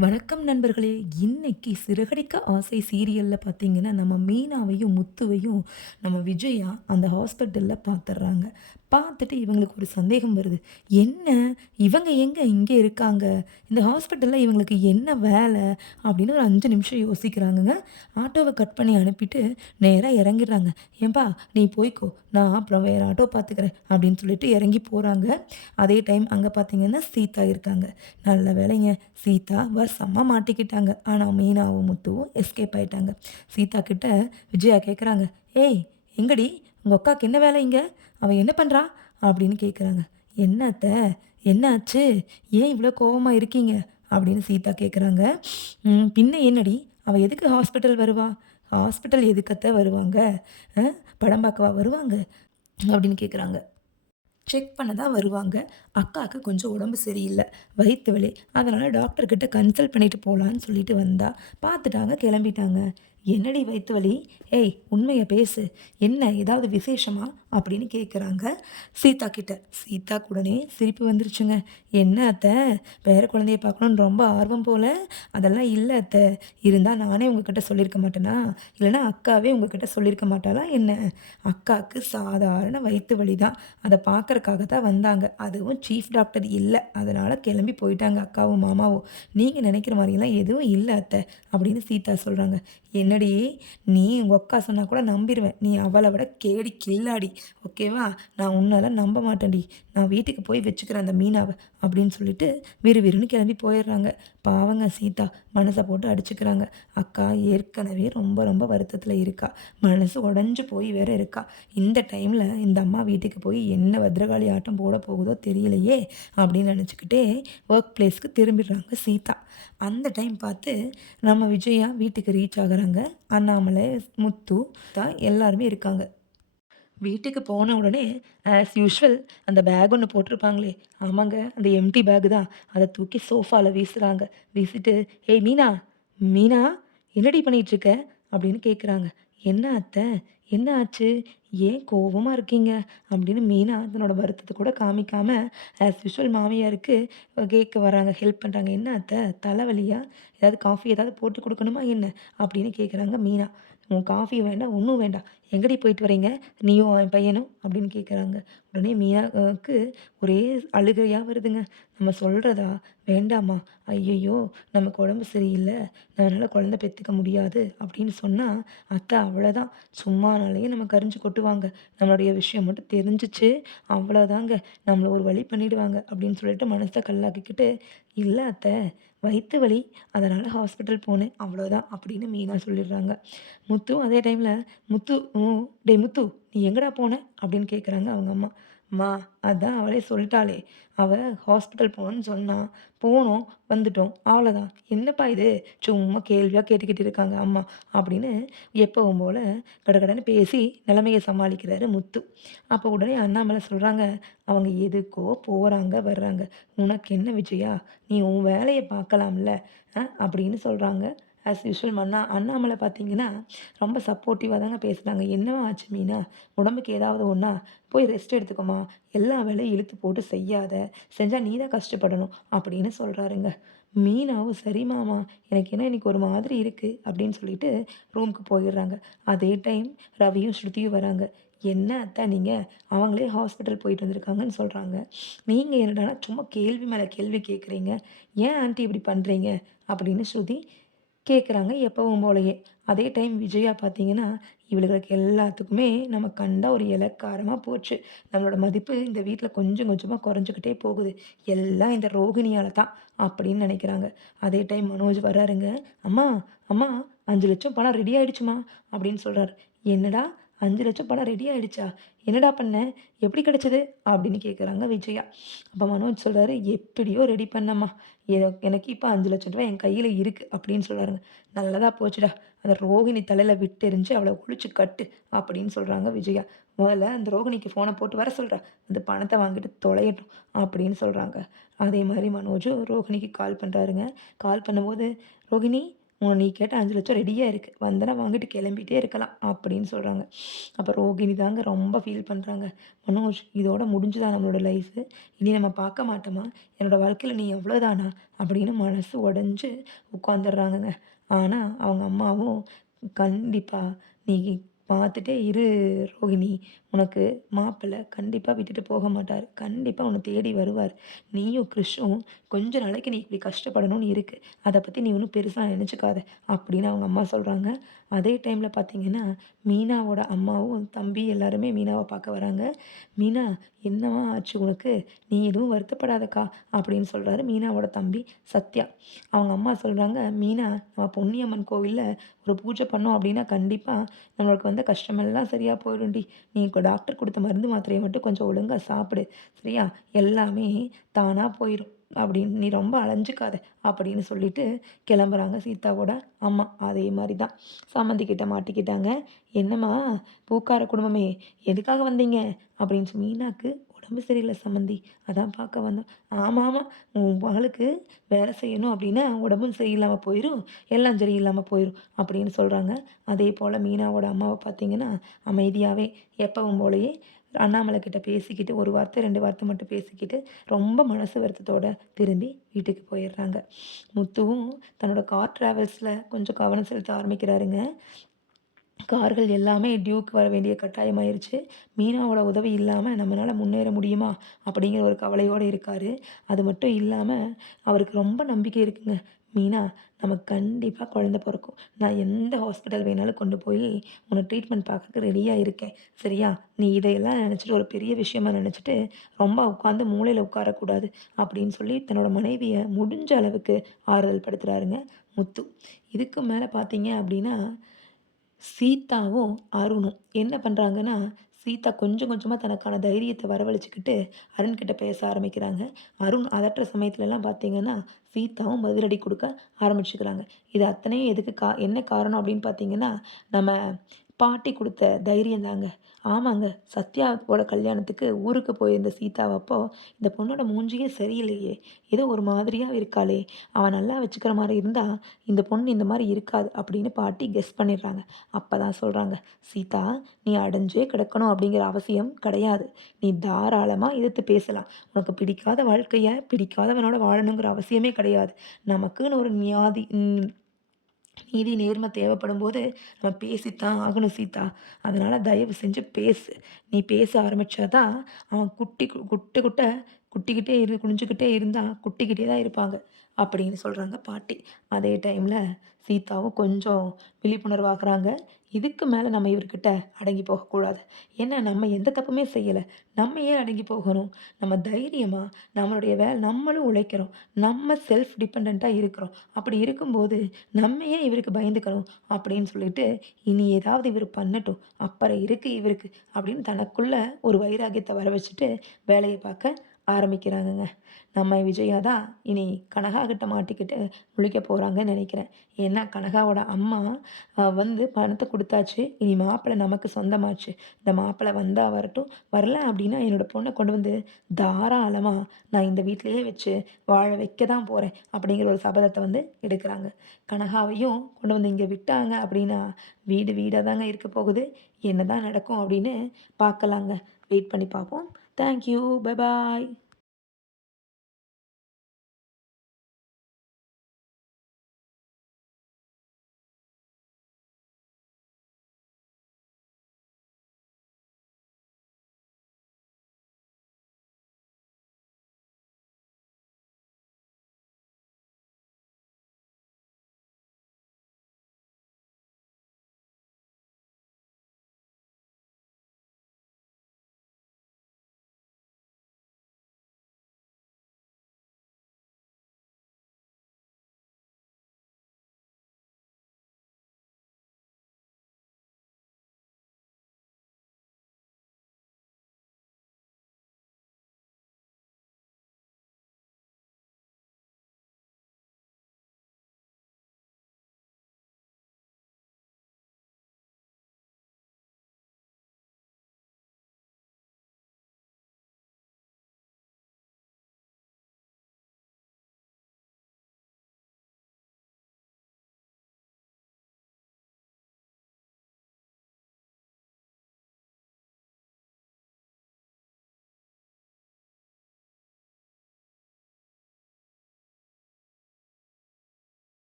வணக்கம் நண்பர்களே! இன்னைக்கு சிறகடிக்க ஆசை சீரியல்ல பார்த்தீங்கன்னா, நம்ம மீனாவையும், முத்துவையும் நம்ம விஜயா அந்த ஹாஸ்பிட்டல்ல பார்த்துர்றாங்க. பார்த்துட்டு இவங்களுக்கு ஒரு சந்தேகம் வருது. என்ன இவங்க எங்க இங்கே இருக்காங்க? இந்த ஹாஸ்பிட்டல்ல இவங்களுக்கு என்ன வேலை? அப்படின்னு ஒரு 5 நிமிஷம் யோசிக்கிறாங்கங்க. ஆட்டோவ கட் பண்ணி அனுப்பிட்டு நேரா இறங்கிடுறாங்க. "ஏம்பா நீ போய்க்கோ. நான் அப்புறம் வேற ஆட்டோ பார்த்துக்கிறேன்" அப்படின்னு சொல்லிட்டு இறங்கி போறாங்க. அதே டைம் அங்க பார்த்தீங்கன்னா, சீதா இருக்காங்க. நல்ல வேளைங்க சீதா வசமா மாட்டிக்கிட்டாங்க. ஆனா மீனாவும், முத்துவும் எஸ்கேப் ஆயிட்டாங்க. சீதா கிட்ட விஜயா கேட்குறாங்க, "ஏய் எங்கடி? உங்க அக்காக்கு என்ன வேலை இங்க? அவ என்ன பண்றா?" அப்படின்னு கேட்குறாங்க. "என்ன அத்த? என்ன ஆச்சு? ஏன் இவ்ளோ கோவமா இருக்கீங்க?" அப்படின்னு சீதா கேட்குறாங்க. பின்ன என்னடி? அவ எதுக்கு ஹாஸ்பிட்டல் வருவா?" "ஹாஸ்பிட்டல் எதுக்கு அத்த வருவாங்க? அ படம் பார்க்கவா வருவாங்க?" அப்படின்னு கேட்குறாங்க. செக் பண்ண தான் வருவாங்க. அக்காவுக்கு கொஞ்சம் உடம்பு சரியில்ல. வயித்து வலி. அதனால டாக்டர் கிட்ட கன்சல்ட் பண்ணிட்டு போலான்னு சொல்லிட்டு வந்தா. பார்த்துட்டாங்க, கிளம்பிட்டாங்க. "என்னடி வயித்து வலி? ஏய் உண்மைய பேசு. என்ன ஏதாவது விசேஷமா?" அப்படின்னு கேட்குறாங்க சீதா கிட்ட. சீதாக்கு உடனே சிரிப்பு வந்துருச்சுங்க. "என்ன அத்த, பேர குழந்தைய பார்க்கணுன்னு ரொம்ப ஆர்வம் போல. அதெல்லாம் இல்ல அத்த. இருந்தா நானே உங்ககிட்ட சொல்லியிருக்க மாட்டேனா? இல்லன்னா அக்காவே உங்ககிட்ட சொல்லியிருக்க மாட்டாளா என்ன? அக்காவுக்கு சாதாரண வயித்து வலி தான். அத பார்க்கறக்காக தான் வந்தாங்க. அதுவும் சீஃப் டாக்டர் இல்ல. அதனால கிளம்பி போயிட்டாங்க அக்காவும், மாமாவும். நீங்க நினைக்கிற மாரிலாம் எதுவும் இல்ல அத்த" அப்படின்னு சீதா சொல்றாங்க. "என்னடி நீ உங்க அக்கா சொன்னா கூட நம்பிருவேன். நீ அவள விட கேடி கில்லாடி. ஓகேவா? நான் உன்னலாம் நம்ப மாட்டேன்டி. நான் வீட்டுக்கு போய் வச்சுக்கிறேன் அந்த மீனாவ" அப்படின்னு சொல்லிட்டு விறுவிறுன்னு கிளம்பி போயிடுறாங்க. பாவங்க சீதா மனச போட்டு அடிச்சுக்கிறாங்க. அக்கா ஏற்கனவே ரொம்ப ரொம்ப வருத்தத்துல இருக்கா. மனசு உடைஞ்சு போய் வேற இருக்கா. இந்த டைம்ல இந்த அம்மா வீட்டுக்கு போய் என்ன பத்திரகாளி ஆட்டம் போட போகுதோ தெரியலையே அப்படின்னு நினச்சிக்கிட்டே ஒர்க் பிளேஸ்க்கு திரும்பிடுறாங்க சீதா. அந்த டைம் பார்த்து நம்ம விஜயா வீட்டுக்கு ரீச் ஆகுறாங்க. அண்ணாமலை, முத்து தான் எல்லாருமே இருக்காங்க. வீட்டுக்கு போன உடனே ஆஸ் யூஷுவல் அந்த பேக் ஒண்ணு போட்டிருப்பாங்களே, ஆமாங்க அந்த எம்ப்டி பேக் தான். அத தூக்கி சோஃபால வீசுறாங்க. வீசிட்டு, "ஏய் மீனா, மீனா என்னடி பண்ணிட்டு இருக்க?" அப்படின்னு கேட்குறாங்க. "என்ன அத்தை? என்ன ஆச்சு? ஏன் கோவமா இருக்கீங்க?" அப்படின்னு மீனா தன்னோட வருத்தத்த கூட காமிக்காம ஆஸ் யூஷுவல் மாமியாருக்கு கேட்க வராங்க, ஹெல்ப் பண்றாங்க. "என்ன அத்தை தலைவலியா? ஏதாவது காஃபி ஏதாவது போட்டு குடுக்கணுமா என்ன?" அப்படின்னு கேட்குறாங்க மீனா. "உன் காஃபி வேண்டாம், ஒண்ணும் வேண்டாம். எங்கடி போயிட்டு வரீங்க? நீயும் என் பையனும்?" அப்படின்னு கேட்குறாங்க. உடனே மீனாவுக்கு ஒரே அழுகையா வருதுங்க. நம்ம சொல்றதா? வேண்டாமா? ஐயய்யோ! நமக்கு உடம்பு சரியில்ல. அதனால குழந்தை பெத்துக்க முடியாது அப்படின்னு சொன்னா, அத்தை அவ்வளோதான். சும்மானாலேயே நமக்கு அரிஞ்சு கொட்டுவாங்க. நம்மளுடைய விஷயம் மட்டும் தெரிஞ்சுச்சு, அவ்வளோதாங்க. நம்மள ஒரு வழி பண்ணிடுவாங்க அப்படின்னு சொல்லிட்டு மனச கல்லாக்கிக்கிட்டு, "இல்ல அத்தை, வயித்து வலி. அதனால ஹாஸ்பிட்டல் போனேன். அவ்வளோதான்" அப்படின்னு மீனா சொல்லிடுறாங்க. முத்து அதே டைம்ல, "முத்து டேய் முத்து நீ எங்கடா போன?" அப்படின்னு கேட்குறாங்க அவங்க அம்மா. "அம்மா அதான் அவளே சொல்ட்டாளே! அவ ஹாஸ்பிட்டல் போணும்னு சொன்னா. போனோம், வந்துட்டோம். அவ்வளோதான். என்னப்பா இது? சும்மா கேள்வியா கேட்டுக்கிட்டு இருக்காங்க அம்மா" அப்படின்னு எப்பவும் போல கடகடன்னு பேசி நிலைமைய சமாளிக்கிறாரு முத்து. அப்போ உடனே அண்ணாமலை சொல்றாங்க, "அவங்க எதுக்கோ போறாங்க, வர்றாங்க. உனக்கு என்ன விஜயா? நீ உன் வேலைய பார்க்கலாம்ல" அப்படின்னு சொல்றாங்க. ஆஸ் யூசுவல் அண்ணாமலை பார்த்தீங்கன்னா, ரொம்ப சப்போர்ட்டிவா தாங்க பேசுனாங்க. "என்னம்மா ஆச்சு மீனா? உடம்புக்கு ஏதாவது ஒண்ணா? போய் ரெஸ்ட் எடுத்துக்கோமா. எல்லா வேலையும் இழுத்து போட்டு செய்யாத. செஞ்சா நீ தான் கஷ்டப்படணும்" அப்படின்னு சொல்றாருங்க. மீனாவும், "சரி மாமா, எனக்கு என்ன இன்னைக்கு ஒரு மாதிரி இருக்கு" அப்படின்னு சொல்லிட்டு ரூமுக்கு போயிடுறாங்க. அதே டைம் ரவியும், ஸ்ருதியும் வராங்க. "என்ன அத்தை நீங்க? அவங்களே ஹாஸ்பிட்டல் போயிட்டு வந்திருக்காங்கன்னு சொல்றாங்க. நீங்க என்னடான்னா சும்மா கேள்வி மேல கேள்வி கேட்குறீங்க. ஏன் ஆன்ட்டி இப்படி பண்றீங்க?" அப்படின்னு ஸ்ருதி கேட்குறாங்க எப்பவும் போலயே. அதே டைம் விஜயா பார்த்தீங்கன்னா, இவளுகளுக்கு எல்லாத்துக்குமே நம்ம கண்டா ஒரு இளக்காரமா போச்சு. நம்மளோட மதிப்பு இந்த வீட்ல கொஞ்சம் கொஞ்சமா குறைஞ்சுக்கிட்டே போகுது. எல்லாம் இந்த ரோகிணியால தான் அப்படின்னு நினைக்கிறாங்க. அதே டைம் மனோஜ் வராருங்க. "அம்மா, அம்மா 5,00,000 பணம் ரெடி ஆயிடுச்சும்மா" அப்படின்னு சொல்றாரு. "என்னடா 5,00,000 பணம் ரெடி ஆயிடுச்சா? என்னடா பண்ண? எப்படி கிடைச்சது?" அப்படின்னு கேட்குறாங்க விஜயா. அப்ப மனோஜ் சொல்றாரு, "எப்படியோ ரெடி பண்ணேம்மா. எனக்கு இப்ப ரூ. 5,00,000 என் கையில இருக்கு" அப்படின்னு சொல்றாருங்க. "நல்லதா போச்சுடா. அந்த ரோகிணி தலையில விட்டெறிஞ்சு அவள ஒழிச்சு கட்டு" அப்படின்னு சொல்றாங்க விஜயா. "முதல்ல அந்த ரோகிணிக்கு ஃபோன போட்டு வர சொல்றா. அந்த பணத்த வாங்கிட்டு தொலையட்டும்" அப்படின்னு சொல்றாங்க. அதே மாரி மனோஜும் ரோகிணிக்கு கால் பண்றாருங்க. கால் பண்ணும்போது, "ரோகிணி நீ கேட்ட 5,00,000 ரெடியா இருக்கு. வந்தனா வாங்கிட்டு கிளம்பிட்டே இருக்கலாம்." அப்படின்னு சொல்றாங்க. அப்ப ரோகிணி தாங்க ரொம்ப ஃபீல் பண்றாங்க. "மனோஜ் இதோட முடிஞ்சுதா நம்மளோட லைஃபு? இனி நம்ம பார்க்க மாட்டோமா? என்னோட வாழ்க்கையில நீ அவ்வளோதானா?" அப்படின்னு மனசு உடைஞ்சு உட்காந்துர்றாங்கங்க. ஆனா அவங்க அம்மாவும், "கண்டிப்பா நீ பார்த்துட்டே இரு ரோகிணி. உனக்கு மாப்பிள்ளை கண்டிப்பா விட்டுட்டு போக மாட்டாரு. கண்டிப்பா உன்ன தேடி வருவாரு. நீயும் கிறிஷும் கொஞ்ச நாளைக்கு நீ இப்படி கஷ்டப்படணும்னு இருக்கு. அத பத்தி நீ ஒண்ணும் பெருசா நெனச்சுக்காத." அப்படின்னு அவங்க அம்மா சொல்றாங்க. அதே டைம்ல பார்த்தீங்கன்னா, மீனாவோட அம்மாவும், தம்பி எல்லாருமே மீனாவ பார்க்க வராங்க. "மீனா என்னம்மா ஆச்சு உனக்கு? நீ எதுவும் வருத்தப்படாதக்கா" அப்படின்னு சொல்றாரு மீனாவோட தம்பி சத்யா. அவங்க அம்மா சொல்றாங்க, "மீனா நம்ம பொன்னியம்மன் கோவில்ல ஒரு பூஜை பண்ணோம் அப்படின்னா, கண்டிப்பா நம்மளுக்கு வந்த கஷ்டமெல்லாம் சரியா போயிடும்டி. நீ டாக்டர் குடுத்த மருந்து மாத்திரைய மட்டும் கொஞ்சம் ஒழுங்கா சாப்பிடு. சரியா? எல்லாமே தானா போயிரும். அப்படின்னு நீ ரொம்ப அலைஞ்சுக்காத." அப்படின்னு சொல்லிட்டு கிளம்புறாங்க சீதாவோட அம்மா. அதே மாரி தான் சம்மந்தி கிட்ட மாட்டிக்கிட்டாங்க. "என்னம்மா பூக்கார குடும்பமே எதுக்காக வந்தீங்க?" அப்படின்னு மீனாக்கு "உடம்பு சரியில்ல சம்மந்தி. அதான் பார்க்க வந்தோம்." "ஆமாமா. உன் மகளுக்கு வேலை செய்யணும் அப்படின்னா உடம்பும் சரியில்லாம போயிரும். எல்லாம் சரியில்லாம போயிரும்." அப்படின்னு சொல்றாங்க. அதே போல மீனாவோட அம்மாவ பார்த்தீங்கன்னா, அமைதியாவே எப்பவும் போலயே அண்ணாமலை கிட்ட பேசிக்கிட்டு, ஒரு வார்த்தை, 2 வார்த்தை மட்டும் பேசிக்கிட்டு, ரொம்ப மனசு வருத்தத்தோட திரும்பி வீட்டுக்கு போயிர்றாங்க. முத்துவும் தன்னோட கார் டிராவல்ஸ்ல கொஞ்சம் கவனம் செலுத்த ஆரம்பிக்கிறாருங்க. கார்கள் எல்லாமே டியூக்கு வர வேண்டிய கட்டாயம் ஆயிருச்சு. மீனாவோட உதவி இல்லாம நம்மனால முன்னேற முடியுமா? அப்படிங்கிற ஒரு கவலையோட இருக்காரு. அது மட்டும் இல்லாம அவருக்கு ரொம்ப நம்பிக்கை இருக்குங்க. மீனா நமக்கு கண்டிப்பா குழந்தை பொறக்கும். நான் எந்த ஹாஸ்பிட்டல் வேணாலும் கொண்டு போய் உன்ன ட்ரீட்மெண்ட் பார்க்கறக்கு ரெடியா இருக்கேன். சரியா? நீ இதையெல்லாம் நினச்சுட்டு ஒரு பெரிய விஷயமா நினச்சுட்டு ரொம்ப உட்காந்து மூலையில உட்காரக்கூடாது." அப்படின்னு சொல்லி தன்னோட மனைவிய முடிஞ்ச அளவுக்கு ஆறுதல் படுத்துறாருங்க முத்து. இதுக்கு மேல பார்த்தீங்க அப்படின்னா சீதாவும், அருணும் என்ன பண்றாங்கன்னா, சீதா கொஞ்சம் கொஞ்சமா தனக்கான தைரியத்த வரவழைச்சுக்கிட்டு, அருண்கிட்ட பேச ஆரம்பிக்கிறாங்க. அருண் அதட்டுற சமயத்துலலாம் பார்த்தீங்கன்னா, சீதாவும் பதிலடி குடுக்க ஆரம்பிச்சுக்கிறாங்க. இது அத்தனையும் எதுக்கு என்ன காரணம் அப்படின்னு பார்த்தீங்கன்னா, நம்ம பாட்டி குடுத்த தைரியம் தாங்க. ஆமாங்க, சத்யாவோட கல்யாணத்துக்கு ஊருக்கு போயிருந்த சீதாவ அப்போ, இந்த பொண்ணோட மூஞ்சியே சரியில்லையே! ஏதோ ஒரு மாதிரியா இருக்காளே! அவ நல்லா வச்சுக்கிற மாரி இருந்தா, இந்த பொண்ணு இந்த மாரி இருக்காது அப்படின்னு பாட்டி கெஸ் பண்ணிடுறாங்க. அப்பதான் சொல்றாங்க, "சீதா, நீ அடைஞ்சே கிடக்கணும் அப்படிங்கிற அவசியம் கிடையாது. நீ தாராளமா எதிர்த்து பேசலாம். உனக்கு பிடிக்காத வாழ்க்கைய பிடிக்காதவனோட வாழணுங்கிற அவசியமே கிடையாது. நமக்குன்னு ஒரு நீதி, நேர்மை தேவைப்படும்போது நம்ம பேசித்தான் ஆகணும் சீதா. அதனால தயவு செஞ்சு பேசு. நீ பேச ஆரம்பிச்சா தான் அவன் குட்டிக்கிட்டே குனிஞ்சுக்கிட்டே இருந்தா குட்டிக்கிட்டே தான் இருப்பாங்க." அப்படின்னு சொல்றாங்க பாட்டி. அதே டைம்ல சீதாவும் கொஞ்சம் விழிப்புணர்வாகுறாங்க. இதுக்கு மேல நம்ம இவர்கிட்ட அடங்கி போகக்கூடாது. ஏன்னா நம்ம எந்த தப்புமே செய்யல. நம்ம ஏன் அடங்கி போகணும்? நம்ம தைரியமா நம்மளுடைய நம்மளும் உழைக்கிறோம். நம்ம செல்ஃப் டிபெண்டன்ட்டா இருக்கிறோம். அப்படி இருக்கும்போது நம்ம ஏன் இவருக்கு பயந்துக்கணும்? அப்படின்னு சொல்லிட்டு, இனி ஏதாவது இவரு பண்ணட்டும். அப்புறம் இருக்கு இவருக்கு அப்படின்னு தனக்குள்ள ஒரு வைராக்கியத்த வர வச்சுட்டு வேலைய பார்க்க ஆரம்பிக்கிறாங்கங்க. நம்ம விஜயா தான் இனி கனகா கிட்ட மாட்டிக்கிட்டு முழிக்க போறாங்கன்னு நெனைக்கிறேன். ஏன்னா கனகாவோட அம்மா வந்து பணத்த குடுத்தாச்சு. இனி மாப்பிள நமக்கு சொந்தமாச்சு. இந்த மாப்பிள வந்தா வரட்டும். வரல அப்படின்னா என்னோட பொண்ண கொண்டு வந்து தாராளமா நான் இந்த வீட்லயே வச்சு வாழ வைக்க தான் போறேன். அப்படிங்கிற ஒரு சபதத்த வந்து எடுக்குறாங்க. கனகாவையும் கொண்டு வந்து இங்க விட்டாங்க அப்படின்னா, வீடு வீடா தாங்க இருக்க போகுது. என்னதான் நடக்கும் அப்படின்னு பார்க்கலாங்க. வெயிட் பண்ணி பார்ப்போம். Thank you. Bye bye.